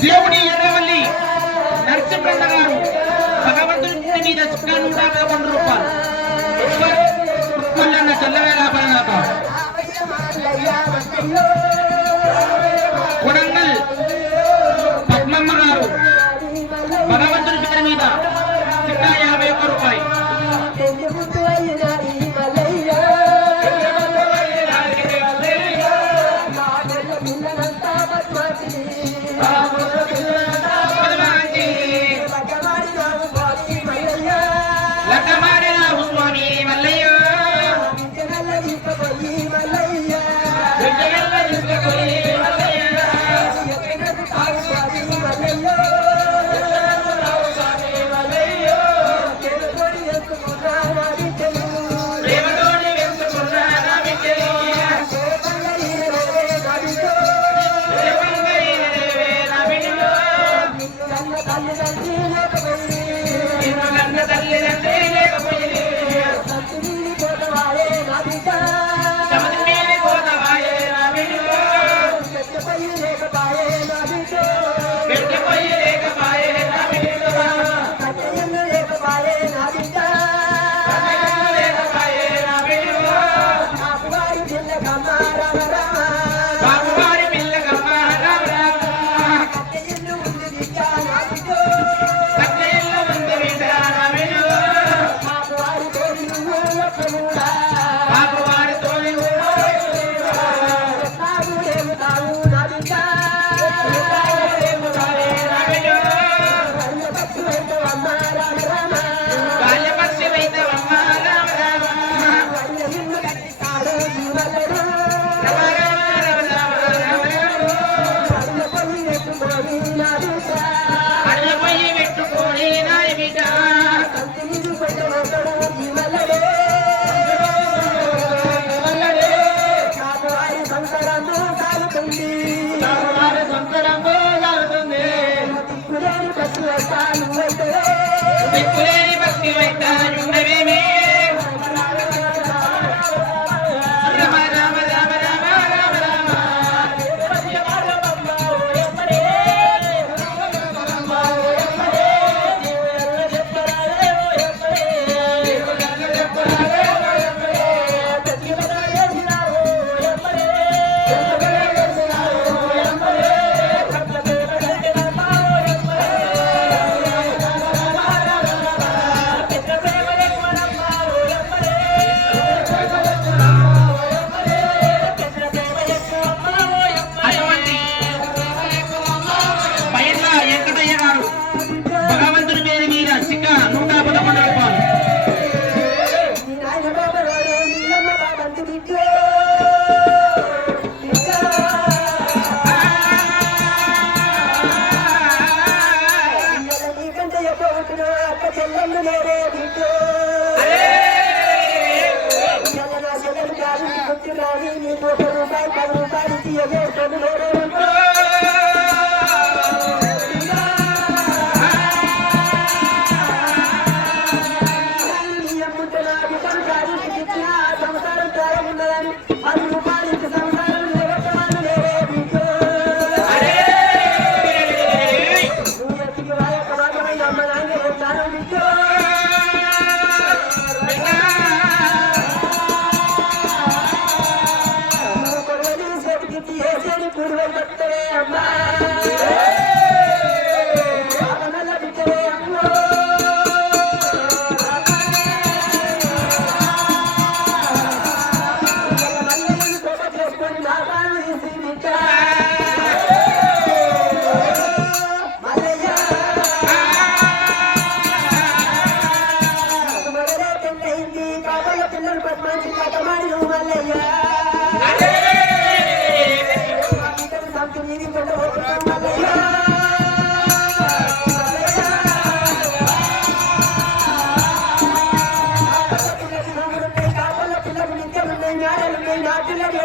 దేవుడి ఎర్రవల్లి నరసింహన్న గారు భగవంతుడి మీద నూట పదకొండు రూపాయలు. ఉత్పన్న చల్లవేలాభరణాథ Thank you. எது ஒரு தொழிலோ పూర్వం చెప్తే అమ్మా.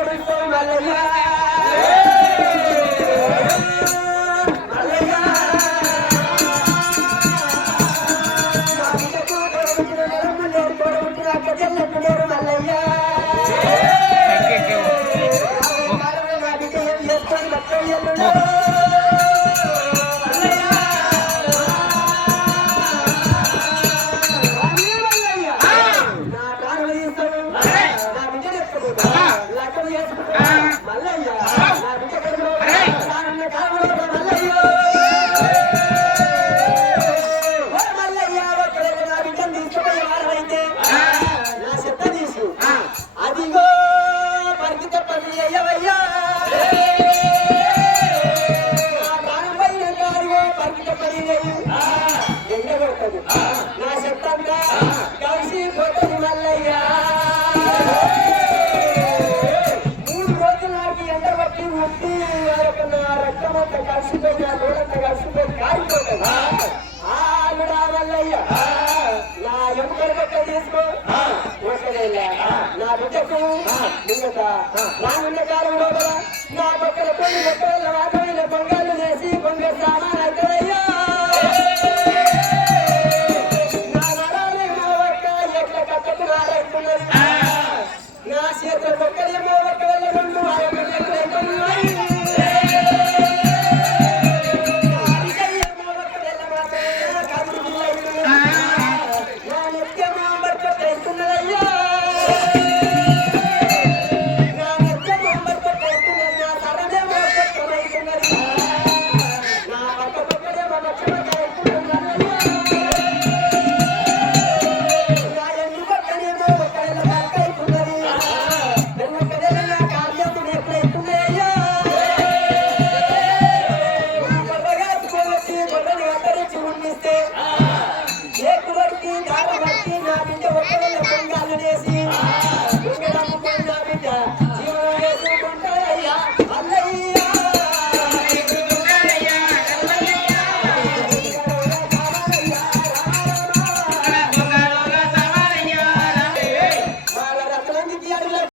every form of life. అదిగో పరిమిత పని అయ్యవయ్యా మూట కలిసిపోయి ఆ. మూడంతా కలిసిపోయి కాలిపోతుంది వల్లయ్య నా ఎముకలకొక్క తీసుకో నా బిడ్డకు మిగతా నా ఉన్న కాలం నా పక్కన కొన్ని మొక్కల వాకమైన పొంగ